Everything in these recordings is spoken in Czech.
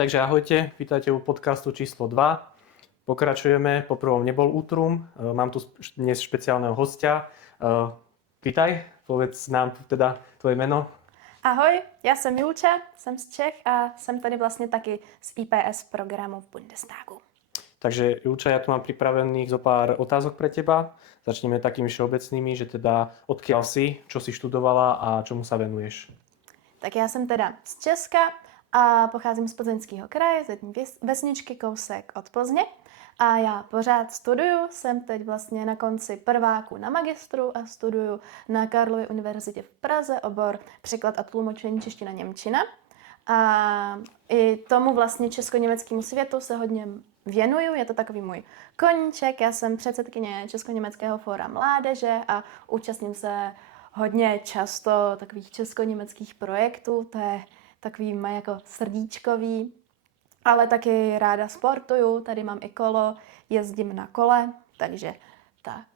Takže ahojte, vítajte u podcastu číslo 2. Pokračujeme, poprvom nebol útrum, mám tu dnes špeciálneho hostia. Vítaj, povedz nám teda tvoje jméno. Ahoj, já jsem Julča, jsem z Čech a jsem tady vlastně taky z IPS programu v Bundestagu. Takže Julča, ja tu mám pripravených zo pár otázok pre teba. Začneme takými všeobecnými, že teda odkiaľ si, čo si študovala a čomu sa venuješ. Tak já jsem teda z Česka a pocházím z Plzeňského kraje, z jedné vesničky kousek od Plzně. A já pořád studuju, jsem teď vlastně na konci prváku na magistru a studuju na Karlově univerzitě v Praze obor překlad a tlumočení čeština-němčina. A i tomu vlastně česko-německému světu se hodně věnuju, je to takový můj koníček, já jsem předsedkyně Česko-německého fóra mládeže a účastním se hodně často takových česko-německých projektů, to je takový má jako srdíčkový, ale taky ráda sportuju, tady mám i kolo, jezdím na kole, takže tak.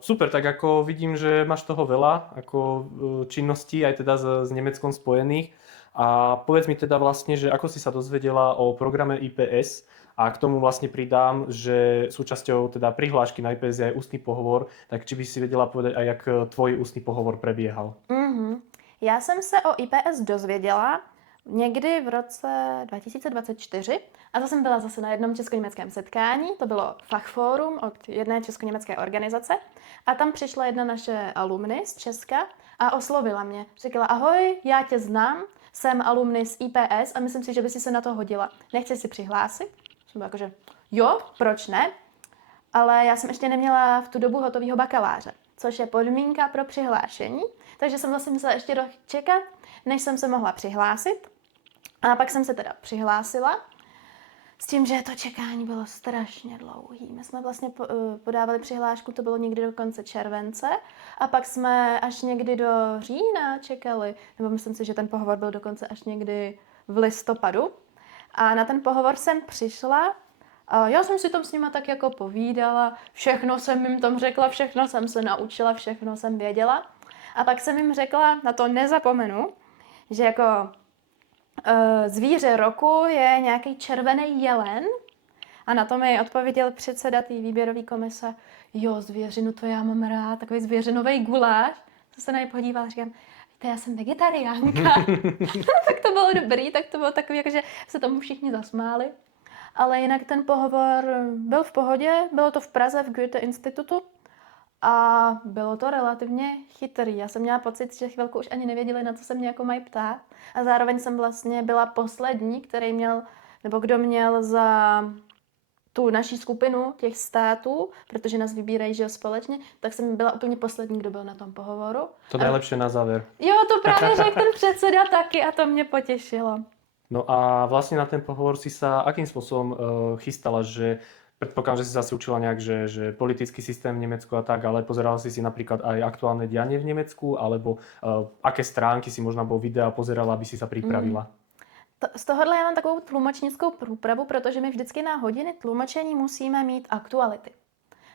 Super, tak ako vidím, že máš toho veľa, ako činností, aj teda s Nemeckom spojených. A povedz mi teda vlastne, že ako si sa dozvedela o programe IPS a k tomu vlastne pridám, že súčasťou teda prihlášky na IPS je aj ústny pohovor, tak či by si vedela povedať aj, jak tvoj ústny pohovor prebiehal? Já jsem se o IPS dozvěděla někdy v roce 2024 a to jsem byla zase na jednom česko-německém setkání, to bylo Fachfórum od jedné česko-německé organizace a tam přišla jedna naše alumny z Česka a oslovila mě. Říkala, ahoj, já tě znám, jsem alumny z IPS a myslím si, že by si se na to hodila. Nechci si přihlásit? Jsem byla jakože, jo, proč ne? Ale já jsem ještě neměla v tu dobu hotovýho bakaláře, což je podmínka pro přihlášení, takže jsem vlastně musela ještě rok čekat, než jsem se mohla přihlásit. A pak jsem se teda přihlásila s tím, že to čekání bylo strašně dlouhý. My jsme vlastně podávali přihlášku, to bylo někdy do konce července a pak jsme až někdy do října čekali, nebo myslím si, že ten pohovor byl dokonce až někdy v listopadu. A na ten pohovor jsem přišla a já jsem si tam s nima tak jako povídala, všechno jsem jim tam řekla, všechno jsem se naučila, všechno jsem věděla. A pak jsem jim řekla, na to nezapomenu, že jako zvíře roku je nějaký červený jelen a na to mi odpověděl předseda té výběrové komise, jo, zvěřinu to já mám rád, takový zvěřinový guláš. To se na něj podívala a říkám, víte, já jsem vegetariánka. Tak to bylo dobrý, tak to bylo takový, jakože se tomu všichni zasmáli. Ale jinak ten pohovor byl v pohodě, bylo to v Praze v Goethe institutu a bylo to relativně chytrý. Já jsem měla pocit, že chvilku už ani nevěděli, na co se mě jako mají ptát. A zároveň jsem vlastně byla poslední, který měl, nebo kdo měl za tu naší skupinu těch států, protože nás vybírají, že jo, společně, tak jsem byla úplně poslední, kdo byl na tom pohovoru. To najlepšie na záver. Jo, to právě řekl ten předseda taky a to mě potěšilo. No a vlastne na ten pohovor si sa akým spôsobom chystala, že predpokladám, že si sa asi učila nejak, že politický systém v Nemecku a tak, ale pozerala si napríklad aj aktuálne dianie v Nemecku, alebo aké stránky si možná po videa pozerala, aby si sa pripravila? Z tohohle já mám takovou tlumočnickou průpravu, protože my vždycky na hodiny tlumočení musíme mít aktuality.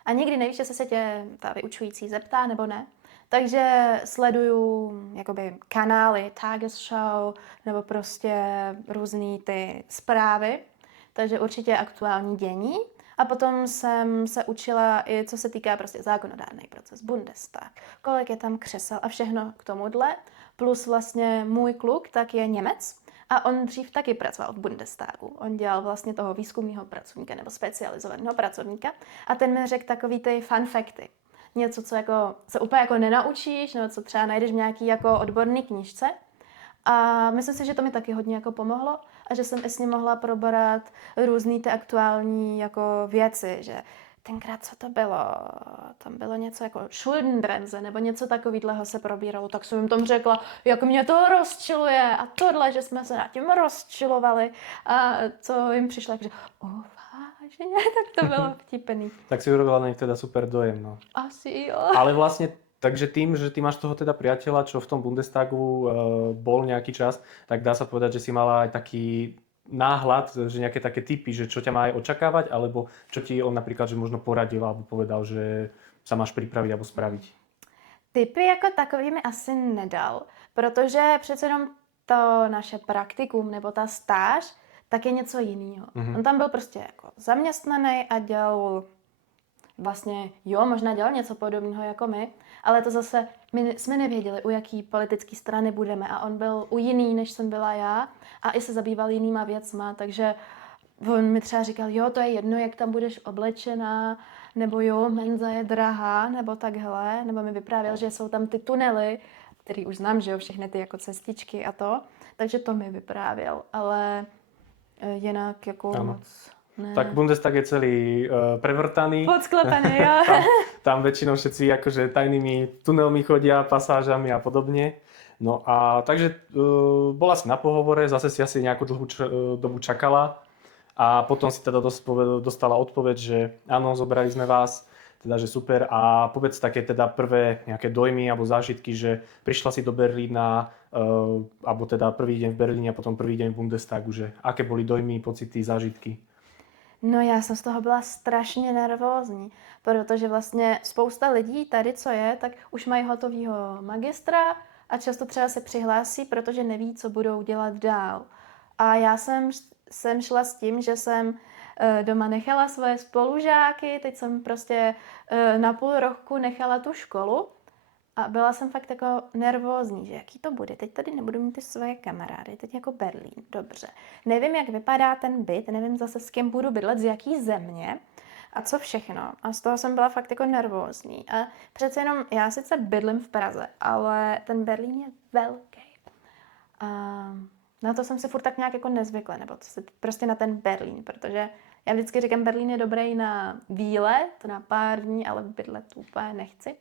A nikdy nevíš, jestli se tě ta vyučující zeptá nebo ne. Takže sleduju jakoby kanály, Tagesschau nebo prostě různý ty zprávy. Takže určitě aktuální dění. A potom jsem se učila i co se týká prostě zákonodárný proces, Bundestag, kolik je tam křesel a všechno k tomuhle. Plus vlastně můj kluk, tak je Němec a on dřív taky pracoval v Bundestagu. On dělal vlastně toho výzkumného pracovníka nebo specializovaného pracovníka a ten mi řekl takový ty fun facty. Něco, co jako, se úplně jako nenaučíš, nebo co třeba najdeš v nějaký jako odborný knížce. A myslím si, že to mi taky hodně jako pomohlo a že jsem i s ním mohla probrat různý ty aktuální jako věci, že tenkrát co to bylo, tam bylo něco jako Schuldenbremse nebo něco takového se probíralo, tak jsem jim tam řekla, jak mě to rozčiluje a tohle, že jsme se nad tím rozčilovali a co jim přišlo, že vážně, tak to bylo vtipný. Tak si urobila na nich teda super dojem, no. Asi jo. Ale vlastne takže tým, že ty máš toho teda priateľa, čo v tom Bundestagu bol nejaký čas, tak dá sa povedať, že si mala aj taký náhľad, že nejaké také tipy, že čo ťa má aj očakávať, alebo čo ti on napríklad, že možno poradil alebo povedal, že sa máš pripraviť alebo spraviť? Tipy jako takový mi asi nedal, protože přece jenom to naše praktikum nebo ta stáž, tak je něco jiného. On tam byl prostě jako zaměstnaný a dělal vlastně, jo, možná dělal něco podobného jako my, ale to zase, my jsme nevěděli, u jaký politické strany budeme a on byl u jiný, než jsem byla já a i se zabýval jinýma věcma, takže on mi třeba říkal, jo, to je jedno, jak tam budeš oblečená, nebo jo, menza je drahá, nebo takhle, nebo mi vyprávěl, že jsou tam ty tunely, který už znám, že jo, všechny ty jako cestičky a to, takže to mi vyprávěl, ale jinak jako Ano. moc ne. Tak Bundestag je celý prevrtaný. Podsklepený, jo. Tam väčšinou všetci akože tajnými tunelmi chodia, pasážami a podobne. No a takže bola si na pohovore, zase si asi nejakú dlhú dobu čakala a potom si teda dostala odpoveď, že áno, zobrali sme vás, teda že super. A povedz také teda prvé nejaké dojmy alebo zážitky, že prišla si do Berlína, alebo teda prvý deň v Berlíne a potom prvý deň v Bundestagu, že aké boli dojmy, pocity, zážitky? No já jsem z toho byla strašně nervózní, protože vlastně spousta lidí tady, co je, tak už mají hotovýho magistra a často třeba se přihlásí, protože neví, co budou dělat dál. A já jsem šla s tím, že jsem doma nechala svoje spolužáky, teď jsem prostě na půl roku nechala tu školu a byla jsem fakt jako nervózní, že jaký to bude. Teď tady nebudu mít ty svoje kamarády, teď jako Berlín, dobře. Nevím, jak vypadá ten byt, nevím zase s kým budu bydlet, z jaký země a co všechno. A z toho jsem byla fakt jako nervózní. A přece jenom, já sice bydlím v Praze, ale ten Berlín je velký. A na to jsem se furt tak nějak jako nezvykla, nebo prostě na ten Berlín, protože já vždycky říkám, Berlín je dobrý na výlet, na pár dní, ale bydlet úplně nechci.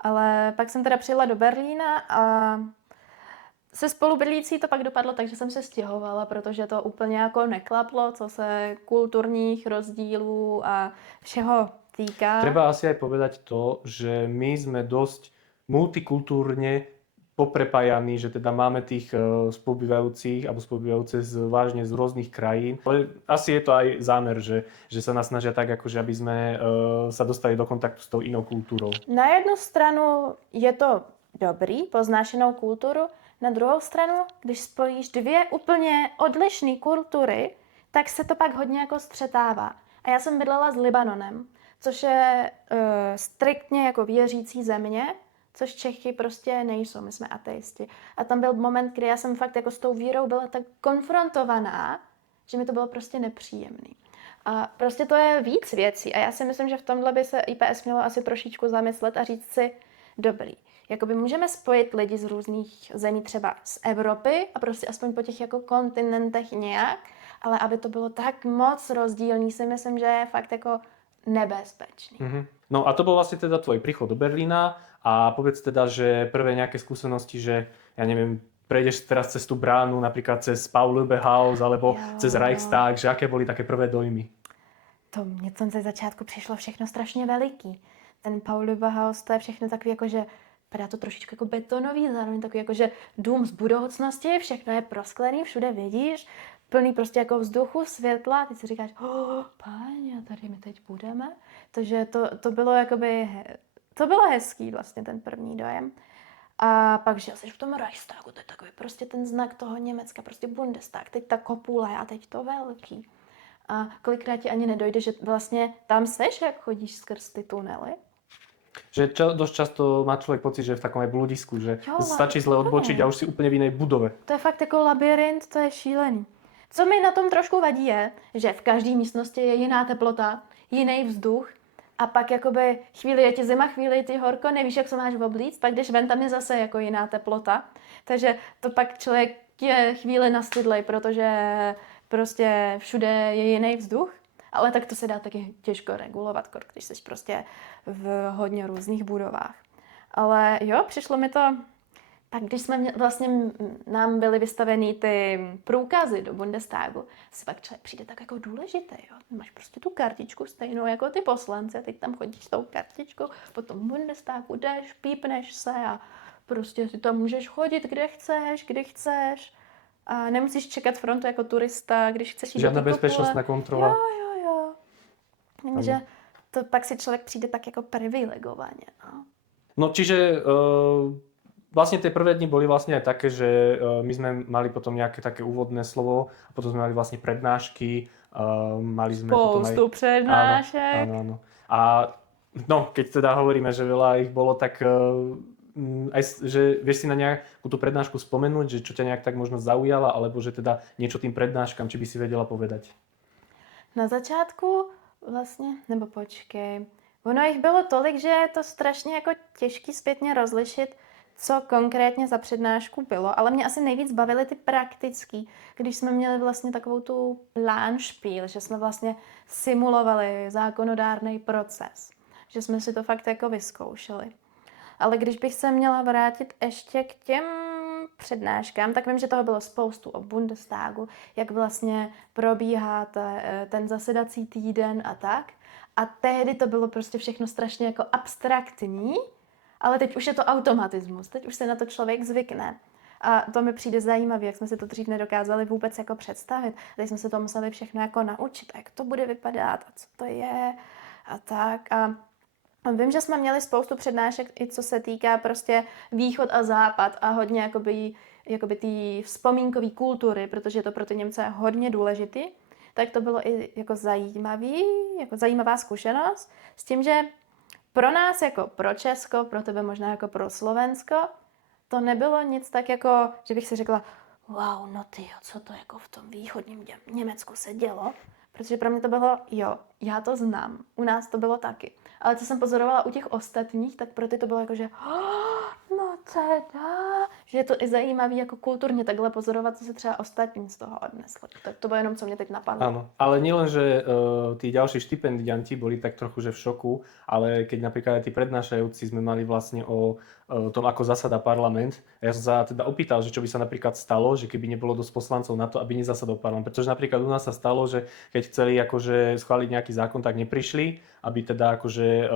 Ale pak jsem teda přijela do Berlína a se spolubydlící to pak dopadlo tak, že jsem se stěhovala, protože to úplně jako neklaplo, co se kulturních rozdílů a všeho týká. Treba asi aj povedať to, že my sme dosť multikultúrne poprepájaní, že teda máme tých spolubývajúcich alebo spolubývajúce vážne z rôznych krajín. Ale asi je to aj zámer, že sa nás snažia tak, akože aby sme sa dostali do kontaktu s tou inou kultúrou. Na jednu stranu je to dobrý, poznáš jinou kulturu, na druhou stranu, když spojíš dvě úplně odlišné kultury, tak se to pak hodně jako střetává. A já jsem bydlela s Libanonem, což je striktně jako věřící země, což Čechy prostě nejsou, my jsme ateisti. A tam byl moment, kdy já jsem fakt jako s tou vírou byla tak konfrontovaná, že mi to bylo prostě nepříjemný. A prostě to je víc věcí a já si myslím, že v tomhle by se IPS mělo asi trošičku zamyslet a říct si, dobrý, jakoby můžeme spojit lidi z různých zemí třeba z Evropy a prostě aspoň po těch jako kontinentech nějak, ale aby to bylo tak moc rozdílný, si myslím, že je fakt jako nebezpečný. Mm-hmm. No a to bol vlastne teda tvoj príchod do Berlína a povedz teda, že prvé nejaké skúsenosti, že ja neviem, prejdeš teraz cez tú bránu, napríklad cez Paul-Löbe-Haus alebo cez Reichstag, že aké boli také prvé dojmy? To mě to ze začátku přišlo všechno strašně veliký. Ten Paul-Löbe-Haus, to je všechno takový jako, že vypadá to trošičku jako betonový, zároveň takový jako, že dům z budoucnosti, všechno je prosklený, všude vidíš, plný prostě jako vzduchu, světla, a ty si říkáš, páně, tady my teď budeme. Takže to bylo jakoby, to bylo hezký vlastně ten první dojem. A pak, že jsi v tom Reichstagu, to je takový prostě ten znak toho Německa, prostě Bundestag, teď ta kopule a teď to velký. A kolikrát ti ani nedojde, že vlastně tam seš, jak chodíš skrz ty tunely. Že dosť často má človek pocit, že je v takom aj bludisku, že Jo, stačí zle odbočiť a už si úplne v inej budove. To je fakt jako labirint, to je šílený. Co mi na tom trošku vadí je, že v každé místnosti je jiná teplota, jiný vzduch a pak jakoby chvíli je ti zima, chvíli je ti horko, nevíš, jak se máš oblíct, pak když ven, tam je zase jako jiná teplota. Takže to pak člověk je chvíli nastydlej, protože prostě všude je jiný vzduch. Ale tak to se dá taky těžko regulovat, když jsi prostě v hodně různých budovách. Ale jo, přišlo mi to, tak když jsme vlastně nám byly vystaveny ty průkazy do Bundestagu, si pak člověk přijde tak jako důležité, jo. Máš prostě tu kartičku stejnou jako ty poslanci, teď tam chodíš s tou kartičkou, potom Bundestagu jdeš, pípneš se a prostě si tam můžeš chodit, kde chceš. A nemusíš čekat frontu jako turista, když chceš jít Žádná do té bezpečnostná kontrola. Jo. Takže to pak si člověk přijde tak jako privilegovaně. No. No čiže vlastne tie prvé dni boli vlastne aj také, že my sme mali potom nejaké také úvodné slovo a potom sme mali vlastne prednášky, mali sme potom aj... Spoustu přednášek. Áno. A no, keď teda hovoríme, že veľa ich bolo, tak že vieš si na nejakú tú prednášku spomenúť, že čo ťa nejak tak možno zaujala, alebo že teda niečo tým prednáškam, či by si vedela povedať? Na začátku vlastně, nebo počkej, ono jich bylo tolik, že je to strašně jako těžký zpětně rozlišit, co konkrétně za přednášku bylo, ale mě asi nejvíc bavily ty praktický, když jsme měli vlastně takovou tu Planspiel, že jsme vlastně simulovali zákonodárný proces, že jsme si to fakt jako vyzkoušeli. Ale když bych se měla vrátit ještě k těm přednáškám, tak vím, že toho bylo spoustu o Bundestagu, jak vlastně probíhá ten zasedací týden a tak. A tehdy to bylo prostě všechno strašně jako abstraktní, ale teď už je to automatismus, teď už se na to člověk zvykne. A to mi přijde zajímavé, jak jsme si to dřív nedokázali vůbec jako představit. Teď jsme se to museli všechno jako naučit, jak to bude vypadat a co to je a tak. A vím, že jsme měli spoustu přednášek, i co se týká prostě východ a západ a hodně jakoby té vzpomínkové kultury, protože je to pro ty Němce hodně důležitý. Tak to bylo i jako zajímavá zkušenost s tím, že pro nás jako pro Česko, pro tebe možná jako pro Slovensko, to nebylo nic tak jako, že bych si řekla, wow, no tyjo, co to jako v tom východním Německu se dělo? Protože pro mě to bylo, jo, já to znám, u nás to bylo taky. Ale co jsem pozorovala u těch ostatních, tak pro ty to bylo jako, že no teda, že je to i zajímavý jako kulturně takhle pozorovat, co se třeba ostatní z toho odnesli. Tak to bylo jenom, co mě teď napadlo. Áno, ale nielen, že tí ďalší štipendianti boli tak trochu že v šoku, ale keď napríklad aj tí prednášajúci sme mali vlastne o tom, ako zasada parlament. A ja som sa teda opýtal, že čo by sa napríklad stalo, že keby nebolo dosť poslancov na to, aby nezasadol parlament. Pretože napríklad u nás sa stalo, že keď chceli akože schváliť nejaký zákon, tak neprišli, aby teda akože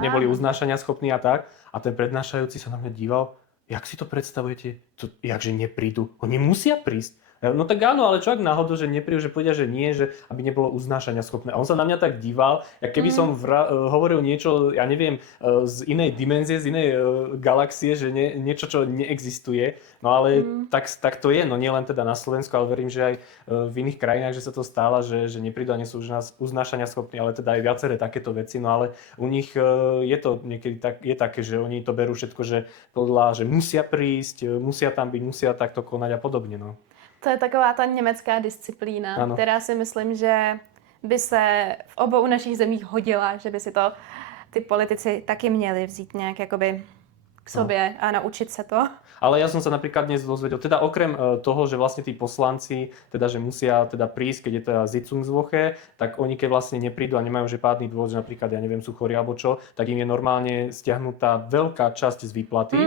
neboli uznášania schopní a tak. A ten prednášajúci sa na mňa díval, jak si to predstavujete? Jakže neprídu? Oni musia prísť. No tak áno, ale čo ak náhodou, že neprídu, že povedia, že nie, že aby nebolo uznášania schopné. A on sa na mňa tak díval, jak keby som hovoril niečo, ja neviem, z inej dimenzie, z inej galaxie, že niečo, čo neexistuje. No ale tak to je, no nie len teda na Slovensku, ale verím, že aj v iných krajinách, že sa to stáva, že neprídu a nie sú uznášania schopní, ale teda aj viaceré takéto veci. No ale u nich je to niekedy je také, že oni to berú všetko, že podľa, že musia prísť, musia tam byť, musia takto konať a podobne, no. To je taková ta německá disciplína, ano. která si myslím, že by se v obou našich zemích hodila, že by si to ty politici taky měli vzít nějak jakoby k sobě a naučit se to. Ale ja som sa napríklad dnes dozvedel, teda okrem toho, že vlastne tí poslanci, teda že musia teda prísť, keď je teda Sitzungswoche, tak oni keď vlastne neprídu a nemajú že pádny dôvod, že napríklad, ja neviem, sú chorí alebo čo, tak im je normálne stiahnutá veľká časť z výplaty.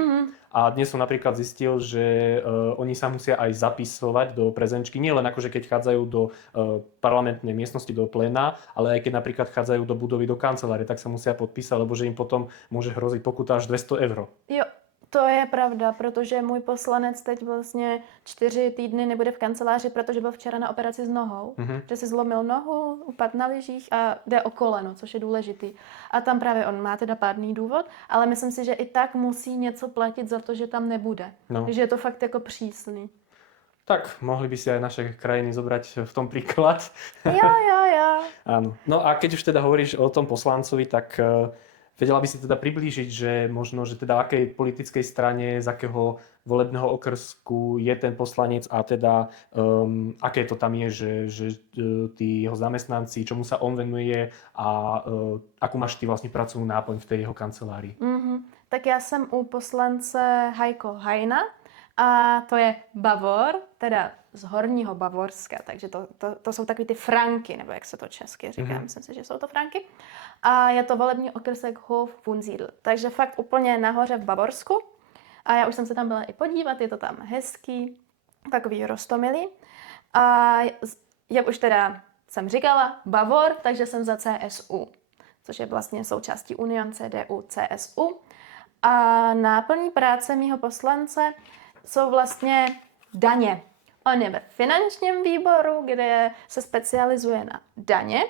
A dnes som napríklad zistil, že oni sa musia aj zapisovať do prezenčky, nie len akože keď chádzajú do parlamentnej miestnosti, do pléna, ale aj keď napríklad chádzajú do budovy, do kancelárie, tak sa musia podpísať, lebo že im potom môže hroziť pokuta až 200 €. Jo, to je pravda, protože můj poslanec teď vlastně 4 týdny nebude v kanceláři, protože byl včera na operaci s nohou, že si zlomil nohu, upadl na lyžích a jde o koleno, což je důležitý. A tam právě on má teda pádný důvod, ale myslím si, že i tak musí něco platit za to, že tam nebude. No. Takže je to fakt jako přísný. Tak, mohli by si aj naše krajiny zobrať v tom príklad. Jo. Áno. No a keď už teda hovoríš o tom poslancovi, tak vedela by si teda priblížiť, že možno, že teda v akej politickej strane, z akého volebného okrsku je ten poslanec a teda aké to tam je, že tí jeho zamestnanci, čomu sa on venuje a akú máš ty vlastne pracovnú náplň v tej jeho kancelárii. Tak já jsem u poslance Heiko Heina a to je Bavor, teda z Horního Bavorska, takže to jsou takový ty Franky, nebo jak se to česky říká, myslím si, že jsou to Franky. A je to volební okrsek Hof-Wunsiedl, takže fakt úplně nahoře v Bavorsku. A já už jsem se tam byla i podívat, je to tam hezký, takový roztomilý. A jak už teda jsem říkala, Bavor, takže jsem za CSU, což je vlastně součástí Union CDU-CSU. A náplní práce mýho poslance jsou vlastně daně. On je ve finančním výboru, kde se specializuje na daně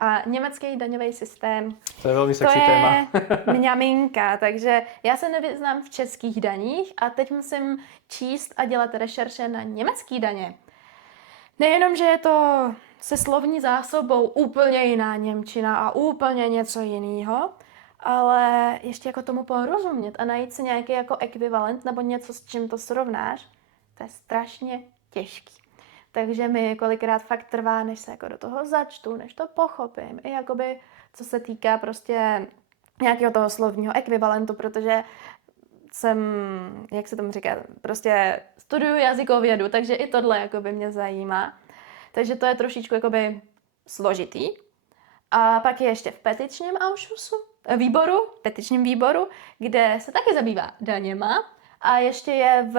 A německý daňový systém, To je velmi to sexy téma. je mňaminka, takže já se nevyznám v českých daních a teď musím číst a dělat rešerše na německý daně. Nejenom, že je to se slovní zásobou úplně jiná němčina a úplně něco jiného, ale ještě jako tomu porozumět a najít si nějaký jako ekvivalent nebo něco, s čím to srovnáš, to je strašně těžký. Takže mi kolikrát fakt trvá, než se jako do toho začtu, než to pochopím. I jakoby, co se týká prostě nějakého toho slovního ekvivalentu, protože jsem, jak se tomu říká, prostě studuju jazykovědu, takže i tohle jakoby mě zajímá. Takže to je trošičku jakoby složitý. A pak je ještě v petičním výboru, kde se taky zabývá daněma a ještě je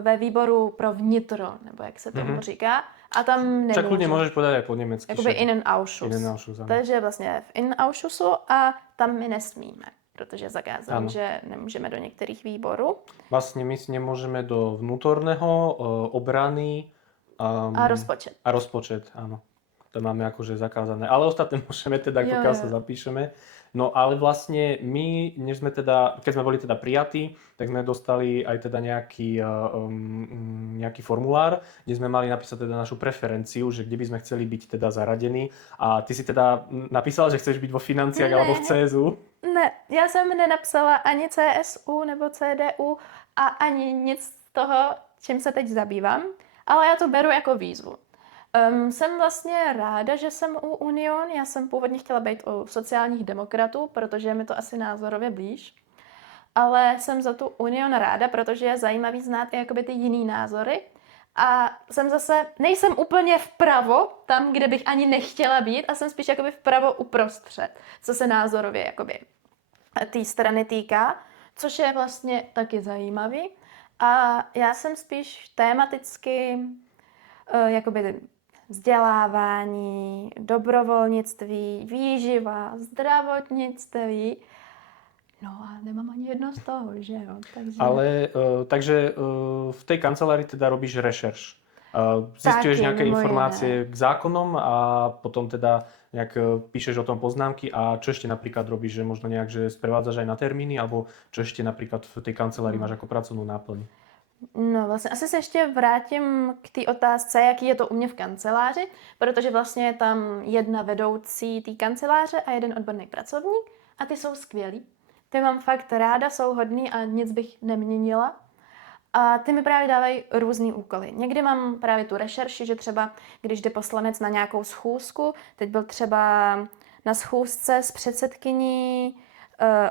ve výboru pro vnitro, nebo jak se tomu říká. A tam nemůžu. Však kludně můžeš podat i po německy. Jakoby Innenausschuss. Innenausschuss, ano. Takže vlastně v Innenausschussu a tam my nesmíme, protože je zakázané, Ano. že nemůžeme do některých výborů. Vlastne my si nemôžeme do vnútorného, obrany A rozpočet. a rozpočet, áno. To máme akože zakázané. Ale ostatné môžeme teda, pokiaľ sa zapíšeme. No ale vlastne my, než sme teda, keď sme boli teda prijatí, tak sme dostali aj teda nejaký formulár, kde sme mali napísať teda našu preferenciu, že kde by sme chceli byť teda zaradení. A ty si teda napísala, že chceš byť vo financiách alebo v CSU? Ne, já jsem nenapsala ani CSU nebo CDU a ani nic z toho, čím se teď zabývám, ale já to beru jako výzvu. Jsem vlastně ráda, že jsem u Union. Já jsem původně chtěla být u sociálních demokratů, protože je mi to asi názorově blíž. Ale jsem za tu Union ráda, protože je zajímavý znát i jakoby ty jiný názory. A nejsem úplně vpravo, tam, kde bych ani nechtěla být, a jsem spíš jakoby vpravo uprostřed, co se názorově jakoby té strany týká, což je vlastně taky zajímavý. A já jsem spíš tematicky jakoby vzdělávání, dobrovolnictví, výživa, zdravotnictví. No a nemám ani jedno z toho, že jo. Takže v tej kancelárii teda robíš rešerš. Zistuješ nejaké informácie k zákonom a potom teda nejak píšeš o tom poznámky a čo ešte napríklad robíš, že možno nejak, že sprevádzaš aj na termíny, alebo čo ešte napríklad v tej kancelárii máš ako pracovnú náplň? No vlastně asi se ještě vrátím k té otázce, jaký je to u mě v kanceláři, protože vlastně je tam jedna vedoucí té kanceláře a jeden odborný pracovník a ty jsou skvělí. Ty mám fakt ráda, jsou hodný a nic bych neměnila. A ty mi právě dávají různý úkoly. Někdy mám právě tu rešerši, že třeba když jde poslanec na nějakou schůzku, teď byl třeba na schůzce s předsedkyní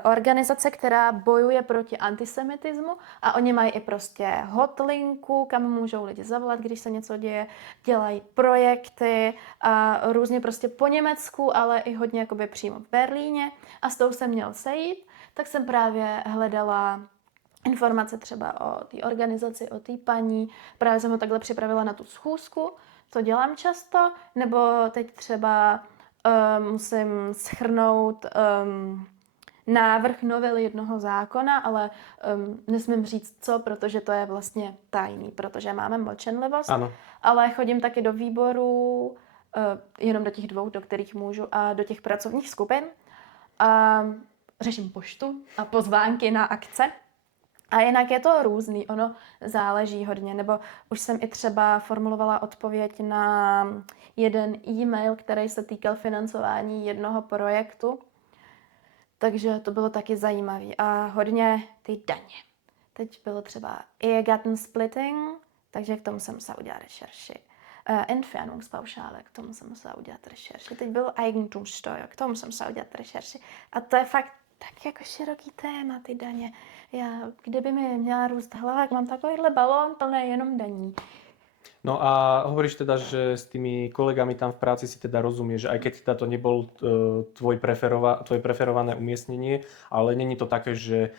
organizace, která bojuje proti antisemitismu a oni mají i prostě hotlinku, kam můžou lidi zavolat, když se něco děje, dělají projekty a různě prostě po Německu, ale i hodně jakoby přímo v Berlíně a s tou jsem měl sejít, tak jsem právě hledala informace třeba o té organizaci, o té paní, právě jsem ho takhle připravila na tu schůzku, to dělám často, nebo teď třeba musím shrnout návrh novely jednoho zákona, ale nesmím říct co, protože to je vlastně tajný, protože máme mlčenlivost. Ano. Ale chodím taky do výborů, jenom do těch 2, do kterých můžu, a do těch pracovních skupin. A řeším poštu a pozvánky na akce. A jinak je to různý, ono záleží hodně. Nebo už jsem i třeba formulovala odpověď na jeden e-mail, který se týkal financování jednoho projektu. Takže to bylo taky zajímavé. A hodně ty daně. Teď bylo třeba Ehegattensplitting, takže k tomu jsem musela udělat rešerši. Entfernungspauschale, k tomu jsem musela udělat rešerši. Teď byl Eigentumssteuer, k tomu jsem musela udělat rešerši. A to je fakt tak jako široký téma, ty daně. Kdyby mi měla růst hlava, jak mám takovýhle balón plný jenom daní. No a hovoríš teda, že s tými kolegami tam v práci si teda rozumieš, aj keď teda to nebol tvoje preferované umiestnenie, ale není to také, že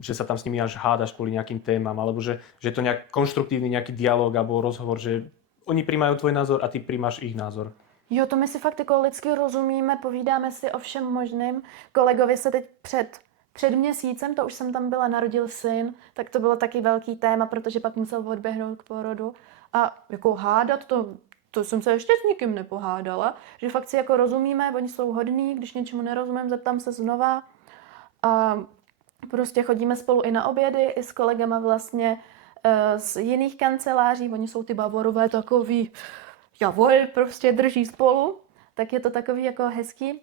sa tam s nimi až hádaš kvôli nejakým témam, alebo že je to nejak konštruktívny nejaký dialog alebo rozhovor, že oni príjmajú tvoj názor a ty príjmaš ich názor. Jo, to my si fakt jako lidsky rozumíme, povídáme si o všem možným. Kolegovi se teď před měsícem, to už jsem tam byla, narodil syn, tak to bylo taky velký téma, protože pak musel odběhnout k porodu. A jako hádat, to to jsem se ještě s nikým nepohádala, že fakt si jako rozumíme, oni jsou hodní, když něčemu nerozumím, zeptám se znova. A prostě chodíme spolu i na obědy, i s kolegama vlastně z jiných kanceláří, oni jsou ty Bavorové takový, javol, prostě drží spolu, tak je to takový jako hezký.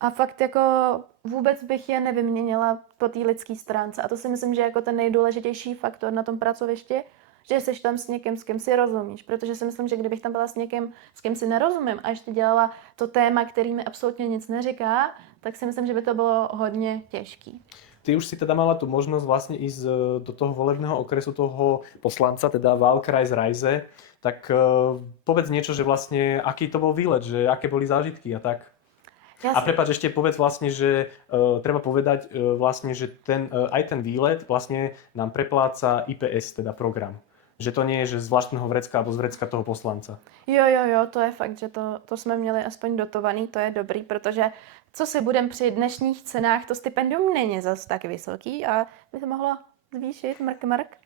A fakt jako vůbec bych je nevyměnila po té lidské stránce. A to si myslím, že je jako ten nejdůležitější faktor na tom pracovišti, že jsi tam s někým, s kým si rozumíš. Protože si myslím, že kdybych tam byla s někým, s kým si nerozumím a ještě dělala to téma, který mi absolutně nic neříká, tak si myslím, že by to bylo hodně těžký. Ty už si teda mala tu možnosť vlastne ísť do toho volebného okresu toho poslanca, teda Wahlkreis Reise, tak povedz niečo, že vlastne aký to bol výlet, že aké boli zážitky a tak. A prepáč, ešte povedz vlastne, že treba povedať vlastne, že aj ten výlet vlastne nám prepláca IPS, teda program. Že to nie je, že z vlastného vrecka alebo z vrecka toho poslanca. Jo, to je fakt, že to jsme měli aspoň dotovaný, to je dobrý, protože co si budem při dnešních cenách, to stipendium není zas tak vysoký a by to mohlo zvýšit, mrk.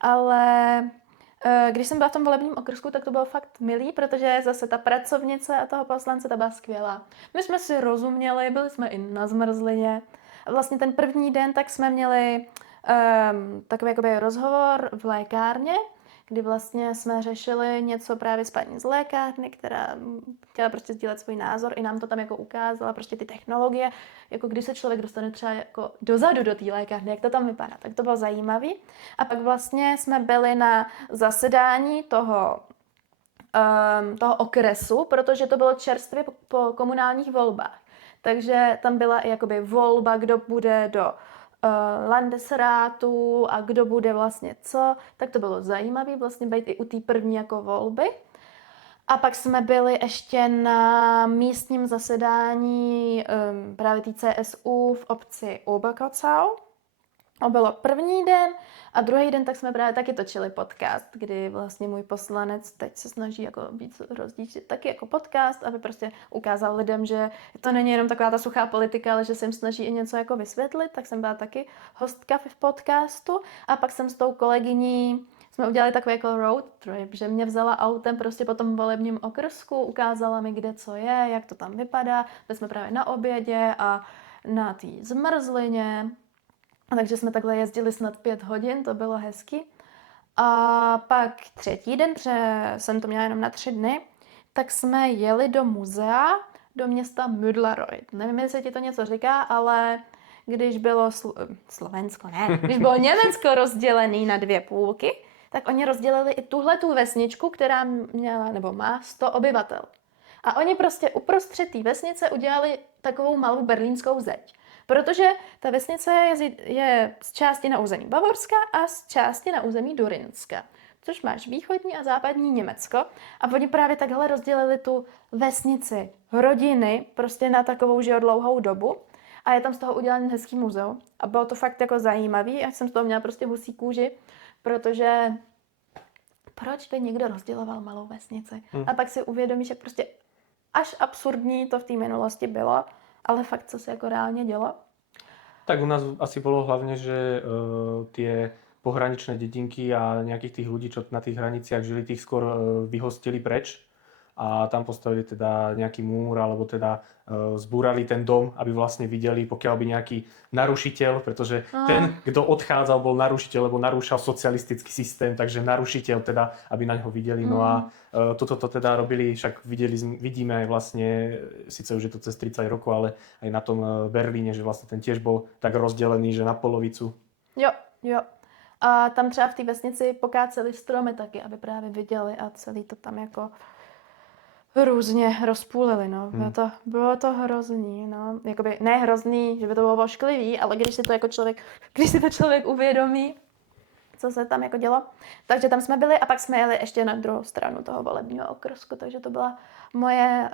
Ale když jsem byla v tom volebním okrsku, tak to bylo fakt milý, protože zase ta pracovnice a toho poslance, ta byla skvělá. My jsme si rozuměli, byli jsme i na zmrzlině. A vlastně ten první den tak jsme měli takový jakoby rozhovor v lékárně, kdy vlastně jsme řešili něco právě s paní z lékárny, která chtěla prostě sdílet svůj názor, i nám to tam jako ukázala, prostě ty technologie, jako když se člověk dostane třeba jako dozadu do té lékárny, jak to tam vypadá, tak to bylo zajímavý. A pak vlastně jsme byli na zasedání toho okresu, protože to bylo čerstvě po komunálních volbách. Takže tam byla i jakoby volba, kdo bude do Landesrátu a kdo bude vlastně co, tak to bylo zajímavé vlastně být i u té první jako volby. A pak jsme byli ještě na místním zasedání právě té CSU v obci Oberkotzau. To bylo první den a druhý den tak jsme právě taky točili podcast, kdy vlastně můj poslanec teď se snaží jako víc rozdítit taky jako podcast, aby prostě ukázal lidem, že to není jenom taková ta suchá politika, ale že se jim snaží i něco jako vysvětlit, tak jsem byla taky hostka v podcastu a pak jsem s tou kolegyní jsme udělali takový jako road trip, že mě vzala autem prostě po tom volebním okrsku, ukázala mi, kde co je, jak to tam vypadá, byli jsme právě na obědě a na té zmrzlině. A takže jsme takhle jezdili snad 5 hodin, to bylo hezky. A pak třetí den, protože jsem to měla jenom na 3 dny, tak jsme jeli do muzea, do města Müdlaroyd. Nevím, jestli ti to něco říká, ale když bylo když bylo Německo rozdělené na 2 půlky, tak oni rozdělili i tuhletu vesničku, která měla nebo má 100 obyvatel. A oni prostě uprostřed té vesnice udělali takovou malou berlínskou zeď. Protože ta vesnice je z části na území Bavorska a z části na území Durynska, což máš východní a západní Německo. A oni právě takhle rozdělili tu vesnici rodiny prostě na takovou dlouhou dobu. A je tam z toho udělaný hezký muzeum. A bylo to fakt jako zajímavý. Já jsem z toho měla prostě husí kůži, protože proč by někdo rozděloval malou vesnici? A pak si uvědomíš, že prostě až absurdní to v té minulosti bylo, ale fakt, co se jako reálne dělo? Tak u nás asi bolo hlavne, že tie pohraničné dedinky a nejakých tých ľudí, čo na tých hraniciach žili, tých skôr vyhostili preč a tam postavili teda nejaký múr, alebo teda zbúrali ten dom, aby vlastne videli, pokiaľ by nejaký narušiteľ, pretože ten, kto odchádzal, bol narušiteľ, lebo narúšal socialistický systém, takže narušiteľ teda, aby na ňo videli. No a toto teda robili, však vidíme aj vlastne, síce už je to cez 30 rokov, ale aj na tom Berlíne, že vlastne ten tiež bol tak rozdelený, že na polovicu. Jo. A tam třeba v té vesnici pokáceli stromy taky, aby právě viděli a celý to tam jako různě rozpůlili, no. Bylo to hrozný, no. Jakoby ne hrozný, že by to bylo ošklivý, ale když si to člověk uvědomí, co se tam jako dělo. Takže tam jsme byli a pak jsme jeli ještě na druhou stranu toho volebního okrsku, takže to byla moje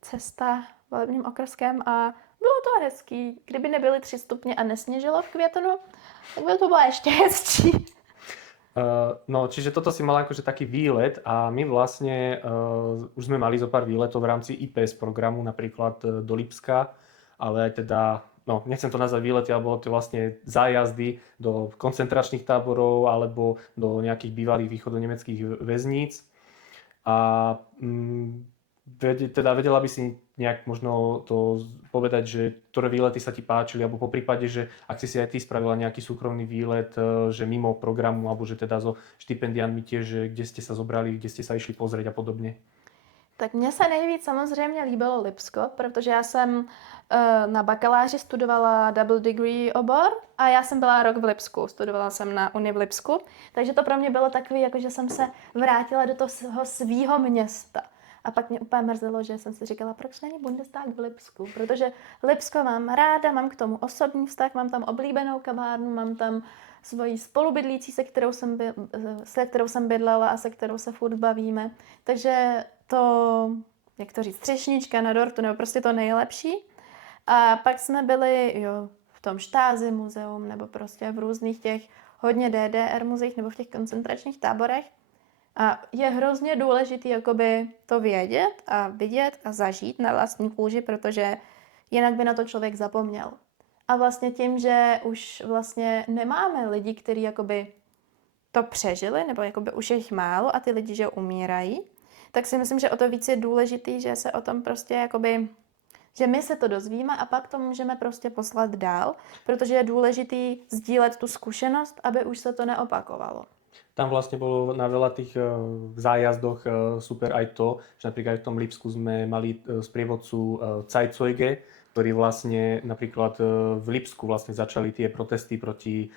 cesta volebním okrskem a bylo to hezký. Kdyby nebyly 3 stupně a nesněžilo v květnu, tak by to bylo ještě hezčí. No, čiže toto si mala akože taký výlet a my vlastne už sme mali zo pár výletov v rámci IPS programu, napríklad do Lipska, ale aj teda, no nechcem to nazvať výlety, ale bolo to vlastne zájazdy do koncentračných táborov alebo do nejakých bývalých východonemeckých väzníc. A vedela by si nejak možno to povedať, že ktoré výlety sa ti páčili, alebo po prípade, že ak si aj ty spravila nejaký súkromný výlet, že mimo programu, alebo že teda so štipendiami tiež, že kde ste sa zobrali, kde ste sa išli pozrieť a podobne. Tak mně se nejvíc samozřejmě líbilo Lipsko, protože já jsem na bakaláři studovala double degree obor a já jsem byla rok v Lipsku, studovala jsem na uni v Lipsku, takže to pro mě bylo takový, jako že jsem se vrátila do toho svýho města. A pak mě úplně mrzelo, že jsem si říkala, proč není Bundestag v Lipsku, protože Lipsko mám ráda, mám k tomu osobní vztah, mám tam oblíbenou kavárnu, mám tam svoji spolubydlící, se kterou jsem bydlela a se kterou se furt bavíme. Takže to, jak to říct, třešnička na dortu, nebo prostě to nejlepší. A pak jsme byli v tom Štázi muzeum, nebo prostě v různých těch hodně DDR muzeích, nebo v těch koncentračních táborech. A je hrozně důležitý jakoby to vědět a vidět a zažít na vlastní kůži, protože jinak by na to člověk zapomněl. A vlastně tím, že už vlastně nemáme lidi, kteří jakoby to přežili, nebo jakoby už je jich málo a ty lidi, že umírají, tak si myslím, že o to víc je důležitý, že se o tom prostě jakoby, že my se to dozvíme a pak to můžeme prostě poslat dál, protože je důležitý sdílet tu zkušenost, aby už se to neopakovalo. Tam vlastne bolo na veľa tých zájazdoch super aj to, že napríklad v tom Lipsku sme mali sprievodcu Zeitzeuge, ktorí vlastne napríklad v Lipsku vlastne začali tie protesty proti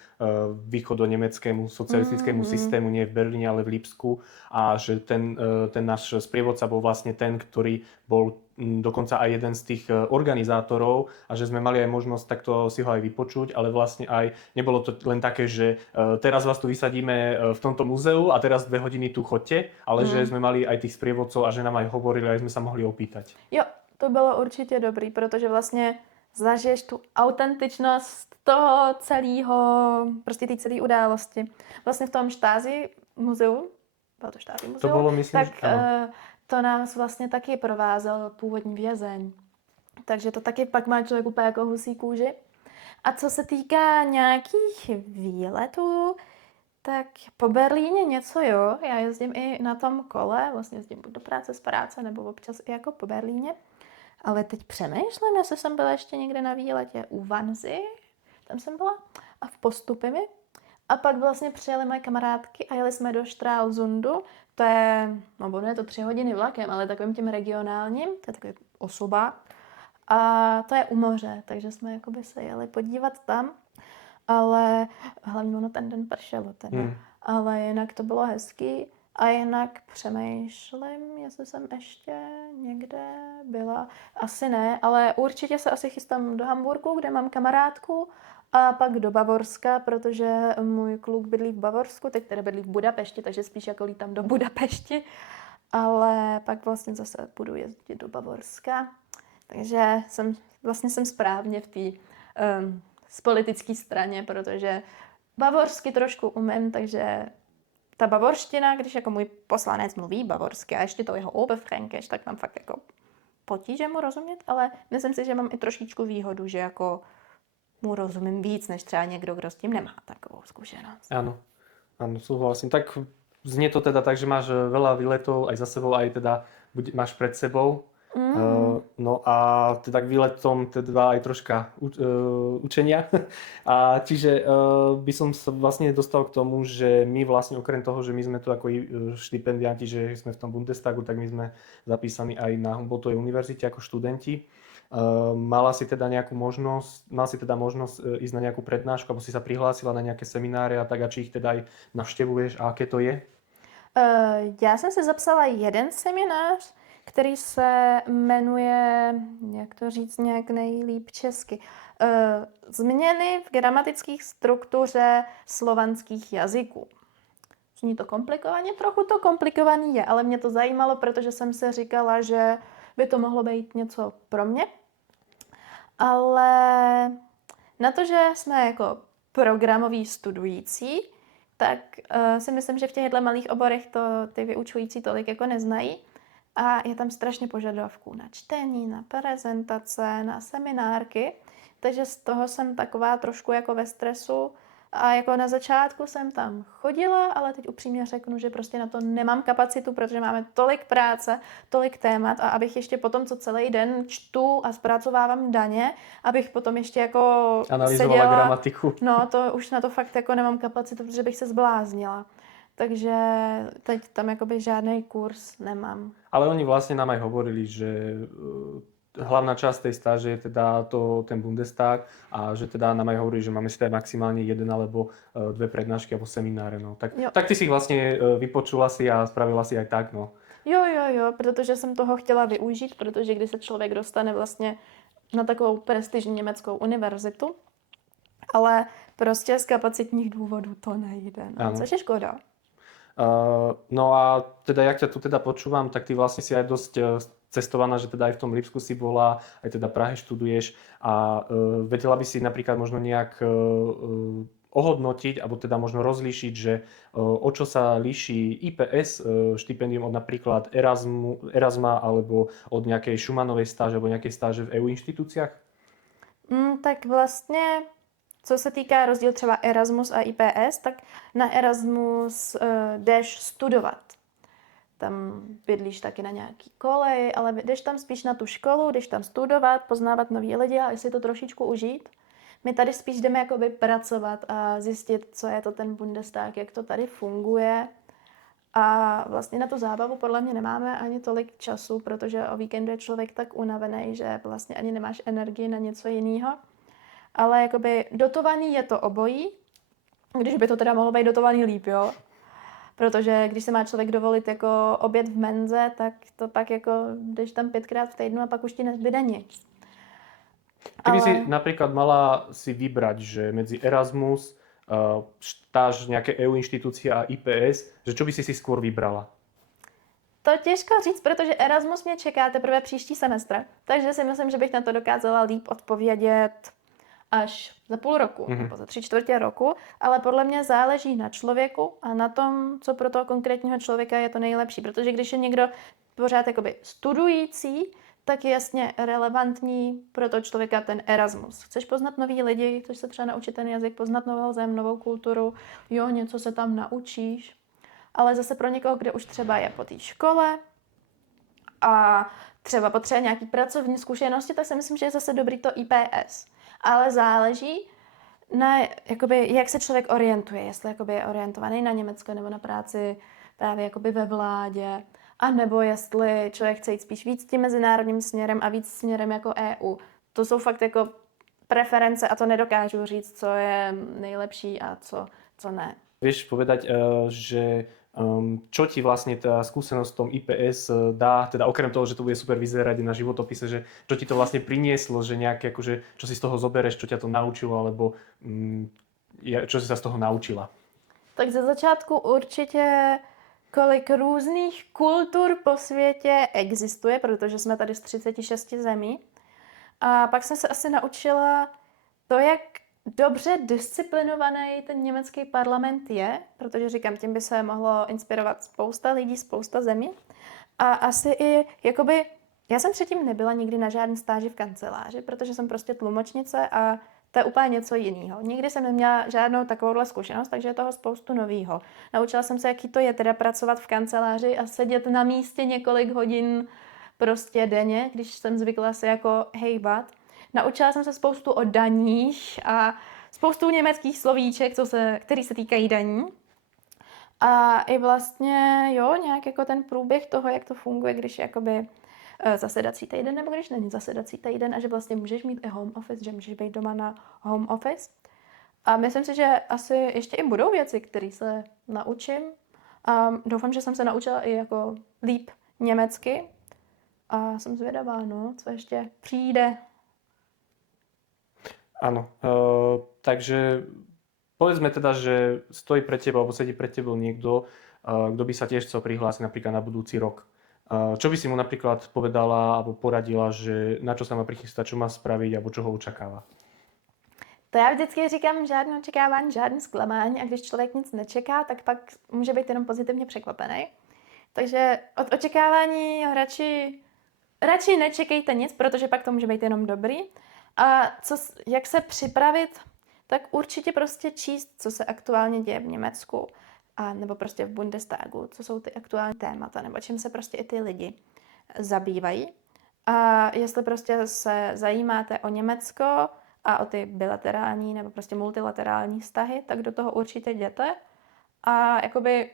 východonemeckému socialistickému systému, nie v Berlíne, ale v Lipsku. A že ten náš sprievodca bol vlastne ten, ktorý bol dokonca aj jeden z tých organizátorov a že sme mali aj možnosť takto si ho aj vypočuť, ale vlastne aj nebolo to len také, že teraz vás tu vysadíme v tomto muzeu a teraz 2 hodiny tu chodte, ale že sme mali aj tých sprievodcov a že nám aj hovorili, aj sme sa mohli opýtať. Jo, to bylo určitě dobrý, protože vlastně zažiješ tu autentičnost toho celého, prostě té celé události. Vlastně v tom Štázi muzeu, bylo to Štázi muzeu, To bolo, myslím, tak to nás vlastně taky provázel původní vězeň. Takže to taky pak má člověk úplně jako husí kůži. A co se týká nějakých výletů, tak po Berlíně něco jo. Já jezdím i na tom kole, vlastně jezdím buď do práce, z práce, nebo občas i jako po Berlíně. Ale teď přemýšlím, jestli jsem byla ještě někde na výletě u Vanzy, tam jsem byla, a v Postupimi. A pak vlastně přijeli moje kamarádky a jeli jsme do Stralsundu, to je, no bude to 3 hodiny vlakem, ale takovým tím regionálním, to je takový osoba. A to je u moře, takže jsme jakoby se jeli podívat tam, ale hlavně ono ten den pršelo teda. Ale jinak to bylo hezký a jinak přemýšlím, jestli jsem ještě někde byla. Asi ne, ale určitě se asi chystám do Hamburku, kde mám kamarádku a pak do Bavorska, protože můj kluk bydlí v Bavorsku, teď teda bydlí v Budapešti, takže spíš jako lítám do Budapešti, ale pak vlastně zase budu jezdit do Bavorska. Takže jsem správně v té z politické straně, protože bavorsky trošku umím, takže ta bavorština, když jako můj poslanec mluví bavorsky a ještě to jeho Oberfränkisch, tak tam fakt jako potíže mu rozumět, ale myslím si, že mám i trošičku výhodu, že jako mu rozumím víc, než třeba někdo, kdo s tím nemá takovou zkušenost. Áno, súhlasím. Tak znie to teda tak, že máš veľa výletov aj za sebou, aj teda máš pred sebou. No a teda k výletom teda aj troška učenia. A čiže by som sa vlastne dostal k tomu, že my vlastne okrem toho, že my sme tu ako štipendianti, že sme v tom Bundestagu, tak my sme zapísaní aj na Humboldtovej univerzite ako študenti. Mal si teda možnosť ísť na nejakú prednášku, alebo si sa prihlásila na nejaké semináře a tak, a či ich teda aj navštěvuješ a aké to je? Já jsem se zapsala jeden seminář, který se jmenuje, jak to říct nějak nejlíp česky, Změny v gramatických struktuře slovanských jazyků. Zní to komplikovaně, trochu to komplikovaný je, ale mě to zajímalo, protože jsem se říkala, že by to mohlo být něco pro mě. Ale na to, že jsme jako programoví studující, tak si myslím, že v těchto malých oborech to ty vyučující tolik jako neznají. A je tam strašně požadavků na čtení, na prezentace, na seminárky. Takže z toho jsem taková trošku jako ve stresu A jako na začátku jsem tam chodila, ale teď upřímně řeknu, že prostě na to nemám kapacitu, protože máme tolik práce, tolik témat a abych ještě potom, co celý den čtu a zpracovávám daně, abych potom ještě jako Analyzovala seděla, gramatiku. no to už na to fakt jako nemám kapacitu, protože bych se zbláznila. Takže teď tam jakoby žádný kurz nemám. Ale oni vlastne nám aj hovorili, že hlavná časť tej stáže je teda ten Bundestag a že teda nám aj hovorí, že máme si teda maximálne jeden alebo dve prednášky alebo semináre. No. Tak ty si ich vlastne vypočula si a spravila si aj tak. No. Jo, protože jsem toho chtěla využít, protože když se člověk dostane vlastně na takovou prestižní německou univerzitu, ale prostě z kapacitních důvodů to nejde, no, což je škoda. No a teda, jak ťa tu teda počúvam, tak ty vlastne si aj dosť cestovaná, že teda aj v tom Lipsku si bola, aj teda Prahe študuješ a vedela by si napríklad možno nejak ohodnotiť, alebo teda možno rozlíšiť, že o čo sa líši IPS štipendium od napríklad Erasma alebo od nejakej Schumannovej stáže alebo nejakej stáže v EU inštitúciách? Tak vlastně co se týká rozdíl třeba Erasmus a IPS, tak na Erasmus jdeš studovat. Tam bydlíš taky na nějaký koleji, ale jdeš tam spíš na tu školu, jdeš tam studovat, poznávat nový lidi a si to trošičku užít. My tady spíš jdeme jakoby pracovat a zjistit, co je to ten Bundestag, jak to tady funguje. A vlastně na tu zábavu podle mě nemáme ani tolik času, protože o víkendu je člověk tak unavený, že vlastně ani nemáš energii na něco jiného. Ale jakoby dotovaný je to obojí, když by to teda mohlo být dotovaný líp, jo. Protože když se má člověk dovolit jako oběd v menze, tak to pak jako jdeš tam 5krát v týdnu a pak už ti nezbyde nic. Keby si napríklad mala si vybrať, že medzi Erasmus, štáž nejaké EU inštitúcie a IPS, že čo by si skôr vybrala? To těžko říct, protože Erasmus mě čeká teprve příští semestr, takže si myslím, že bych na to dokázala líp odpovědět až za půl roku, nebo za 3/4 roku, ale podle mě záleží na člověku a na tom, co pro toho konkrétního člověka je to nejlepší, protože když je někdo pořád jakoby studující, tak je jasně relevantní pro toho člověka ten Erasmus. Chceš poznat nový lidi, chceš se třeba naučit ten jazyk, poznat novou zem, novou kulturu, jo, něco se tam naučíš, ale zase pro někoho, kde už třeba je po té škole a třeba potřebuje nějaký pracovní zkušenosti, tak si myslím, že je zase dobrý to IPS. Ale záleží na, jakoby, jak se člověk orientuje, jestli jakoby, je orientovaný na Německo nebo na práci právě jakoby ve vládě, a nebo jestli člověk chce jít spíš víc tím mezinárodním směrem a víc směrem jako EU. To jsou fakt jako preference a to nedokážu říct, co je nejlepší a co ne. Vieš povedať, že čo ti vlastne tá skúsenosť v tom IPS dá, teda okrem toho, že to bude super vyzerať na životopise, že čo ti to vlastne prinieslo, že nejaké akože, čo si z toho zobereš, čo ťa to naučilo, alebo čo si sa z toho naučila? Tak ze začátku určitě kolik různých kultur po světě existuje, protože jsme tady z 36 zemí. A pak jsem se asi naučila to, jak dobře disciplinovaný ten německý parlament je, protože říkám, tím by se mohlo inspirovat spousta lidí, spousta zemí. A asi i, jakoby, já jsem předtím nebyla nikdy na žádný stáži v kanceláři, protože jsem prostě tlumočnice a to je úplně něco jiného. Nikdy jsem neměla žádnou takovouhle zkušenost, takže je toho spoustu novýho. Naučila jsem se, jaký to je teda pracovat v kanceláři a sedět na místě několik hodin prostě denně, když jsem zvykla se jako hejbat. Naučila jsem se spoustu o daních a spoustu německých slovíček, který se týkají daní. A i vlastně, jo, nějak jako ten průběh toho, jak to funguje, když jakoby zasedací týden, nebo když není zasedací týden a že vlastně můžeš mít i home office, že můžeš být doma na home office. A myslím si, že asi ještě i budou věci, které se naučím. A doufám, že jsem se naučila i jako líp německy. A jsem zvědavá, no, co ještě přijde. Áno, takže povedzme teda, že stojí pre teba, alebo sedí pre tebou niekto, kto by sa tiež chcel prihlásiť napríklad na budúci rok. Čo by si mu napríklad povedala alebo poradila, že na čo sa má prichystať, čo má spraviť alebo čo ho očakáva? To já vždycky říkám, žádné očekávání, žádné zklamání a když člověk nic nečeká, tak pak může být jenom pozitivně překvapený. Takže od očekávání radši nečekejte nic, protože pak to může být jenom dobrý. A jak se připravit, tak určitě prostě číst, co se aktuálně děje v Německu, a nebo prostě v Bundestagu, co jsou ty aktuální témata, nebo čím se prostě i ty lidi zabývají. A jestli prostě se zajímáte o Německo a o ty bilaterální nebo prostě multilaterální vztahy, tak do toho určitě jděte. A jakoby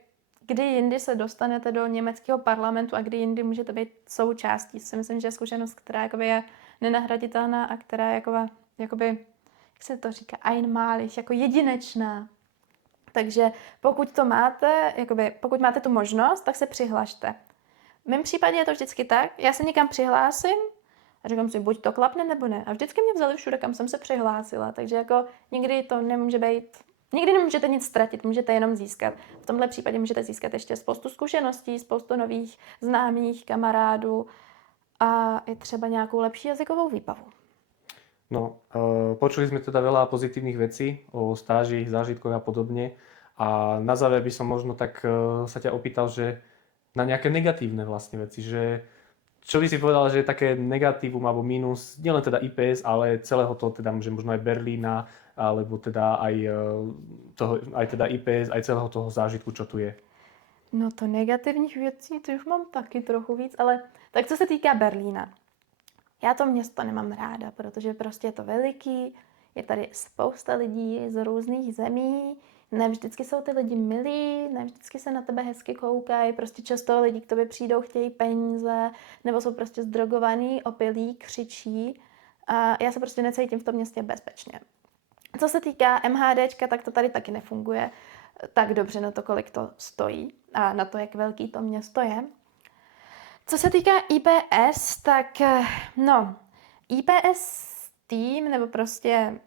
kdy jindy se dostanete do německého parlamentu a kdy jindy můžete být součástí. Si myslím, že je zkušenost, která jakoby je nenahraditelná a která je jakoby, jak se to říká, einmalig, jako jedinečná. Takže pokud to máte, pokud máte tu možnost, tak se přihlašte. V mém případě je to vždycky tak, já se někam přihlásím a říkám si, buď to klapne, nebo ne. A vždycky mě vzali všude, kam jsem se přihlásila. Takže jako nikdy to nemůže být, nikdy nemůžete nic ztratit, můžete jenom získat. V tomhle případě můžete získat ještě spoustu zkušeností, spoustu nových známých, kamarádů a i třeba nějakou lepší jazykovou výbavu. No, počuli sme teda veľa pozitívnych vecí o stáži, zážitkoch a podobne. A na záver by som možno tak sa ťa opýtal, že na nejaké negatívne vlastne veci, že čo by si povedal, že je také negatívum alebo mínus, nielen teda IPS, ale celého toho teda, že možno aj Berlína, alebo teda aj teda IPS, aj celého toho zážitku, čo tu je? No to negativních věcí, to už mám taky trochu víc, ale tak co se týká Berlína. Já to město nemám ráda, protože prostě je to veliký, je tady spousta lidí z různých zemí, ne vždycky jsou ty lidi milí, ne vždycky se na tebe hezky koukají, prostě často lidi k tobě přijdou, chtějí peníze, nebo jsou prostě zdrogovaný, opilí, křičí a já se prostě necítím v tom městě bezpečně. Co se týká MHDčka, tak to tady taky nefunguje tak dobře na to, kolik to stojí a na to, jak velký to město je. Co se týká IPS, tak no, IPS tým, nebo prostě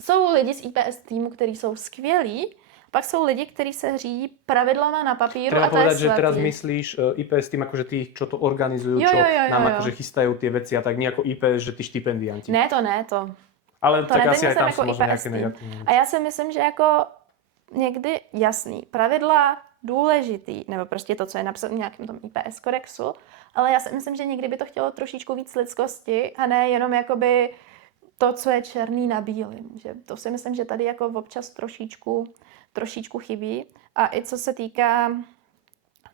jsou lidi z IPS týmu, kteří jsou skvělí, pak jsou lidi, kteří se řídí pravidlama na papíru. Treba a to je povedať, že svatý. teraz myslíš IPS tým, akože tí, čo to organizujú, Jo, čo jo, jo, nám jo. akože chystajú tie veci a tak, nie ako IPS, že tí štipendianti. Ne, to. Ale To tak ne, asi teď aj tam myslím sú jako možno IPS nejaké tým. negatívne. A já si myslím, že jako někdy jasný pravidla, důležitý, nebo prostě to, co je napsáno v nějakém tom IPS kodexu, ale já si myslím, že někdy by to chtělo trošičku víc lidskosti a ne jenom jakoby to, co je černý na bílým. Že to si myslím, že tady jako občas trošičku chybí. A i co se týká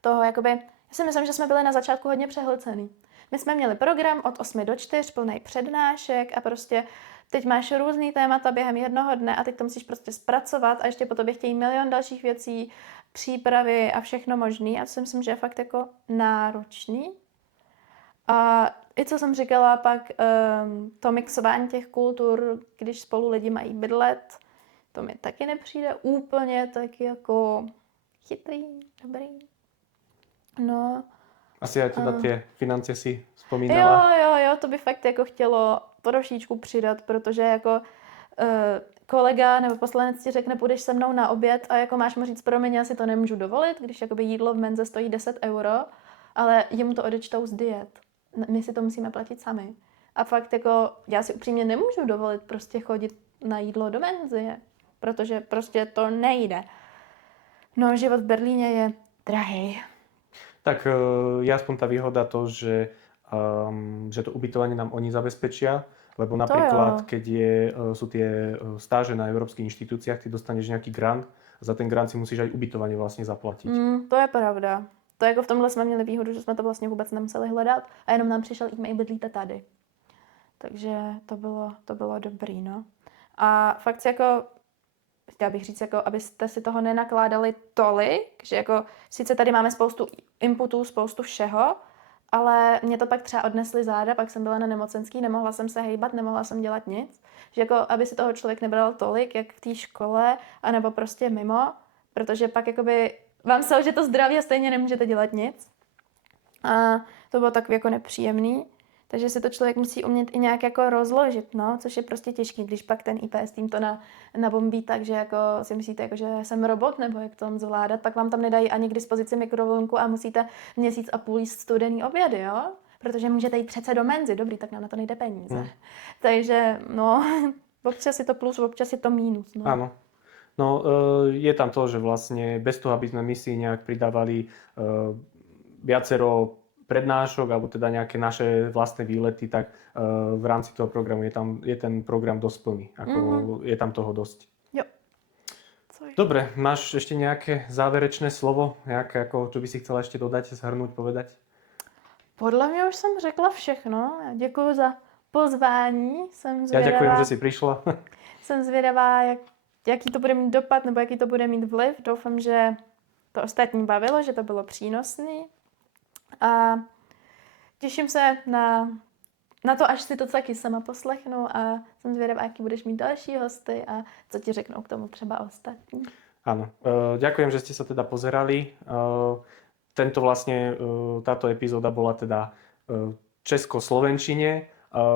toho, jakoby, já si myslím, že jsme byli na začátku hodně přehlcený. My jsme měli program od 8 do 4, plný přednášek a prostě teď máš různý témata během jednoho dne a teď to musíš prostě zpracovat a ještě po tobě chtějí milion dalších věcí, přípravy a všechno možný a to si myslím, že je fakt jako náročný. A i co jsem říkala pak, to mixování těch kultur, když spolu lidi mají bydlet, to mi taky nepřijde úplně taky jako chytrý, dobrý. No. Asi aj teda tie financie si spomínala. Jo, to by fakt jako chtělo trošičku přidat, protože jako kolega nebo poslanec ti řekne, půjdeš se mnou na oběd a jako máš mu říct, promiň, já si to nemůžu dovolit, když jakoby jídlo v menze stojí 10 €, ale jemu to odečtou z diet. My si to musíme platit sami. A fakt jako já si upřímně nemůžu dovolit prostě chodit na jídlo do menzy, protože prostě to nejde. No, život v Berlíně je drahý. Tak je aspoň tá výhoda to, že to ubytovanie nám oni zabezpečia, lebo napríklad, keď sú tie stáže na európskych inštitúciách, ty dostaneš nejaký grant a za ten grant si musíš aj ubytovanie vlastne zaplatiť. To je pravda. To jako v tomhle jsme měli výhodu, že jsme to vlastně vůbec nemuseli hledat a jenom nám přišel e-mail, bydlíte tady. Takže to bylo dobrý, no. A fakt si jako, chtěla bych říct, jako, abyste si toho nenakládali tolik, že jako sice tady máme spoustu inputů, spoustu všeho, ale mě to pak třeba odnesli záda, pak jsem byla na nemocenský, nemohla jsem se hejbat, nemohla jsem dělat nic. Že jako, aby si toho člověk nebral tolik, jak v té škole, anebo prostě mimo, protože pak jakoby vám selže to zdraví a stejně nemůžete dělat nic. A to bylo tak jako nepříjemný. Takže si to člověk musí umět i nějak jako rozložit, no, což je prostě těžký, když pak ten IPS tým to nabombí tak, že jako si myslíte, jako, že jsem robot, nebo jak to mám zvládat, pak vám tam nedají ani k dispozici mikrovlnku a musíte měsíc a půl jíst studený obědy, jo? Protože můžete jít přece do menzy, dobrý, tak nám na to nejde peníze. Takže, no, občas je to plus, občas je to mínus, no. Áno. No, je tam to, že vlastne bez toho, aby sme my si nejak pridávali viacero prednášok alebo teda nejaké naše vlastné výlety, tak v rámci toho programu je ten program dosť plný. Je tam toho dosť. Jo. Co je? Dobre, máš ešte nejaké záverečné slovo? Nejaké, čo by si chcela ešte dodať, zhrnúť, povedať? Podle mě už jsem řekla všechno. Já děkuji za pozvání. Jsem zvědavá, Ja ďakujem, že si prišla. jsem zvědavá, jaký to bude mít dopad nebo jaký to bude mít vliv. Doufám, že to ostatní bavilo, že to bylo přínosné. A těším se na to, až si to taky sama poslechnu a jsem zvědavá, jaký budeš mít další hosty a co ti řeknou k tomu třeba ostatní. Áno. Ďakujem, že ste sa teda pozerali. Táto epizóda bola teda česko-slovenčine.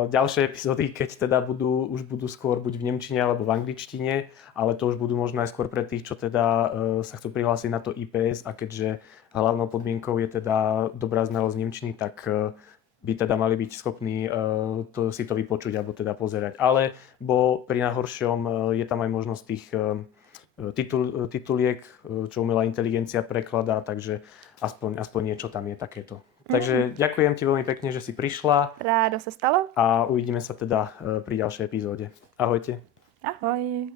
Ďalšie epizódy, keď teda už budú skôr buď v nemčine alebo v angličtine, ale to už budú možno aj skôr pre tých, čo teda sa chcú prihlásiť na to IPS, a keďže hlavnou podmienkou je teda dobrá znalosť nemčiny, tak by teda mali byť schopní si to vypočuť alebo teda pozerať. Alebo pri najhoršom je tam aj možnosť tých tituliek, čo umelá inteligencia prekladá, takže aspoň niečo tam je takéto. Takže ďakujem ti veľmi pekne, že si prišla. Rádo se stalo. A uvidíme sa teda pri ďalšej epizóde. Ahojte. Ahoj.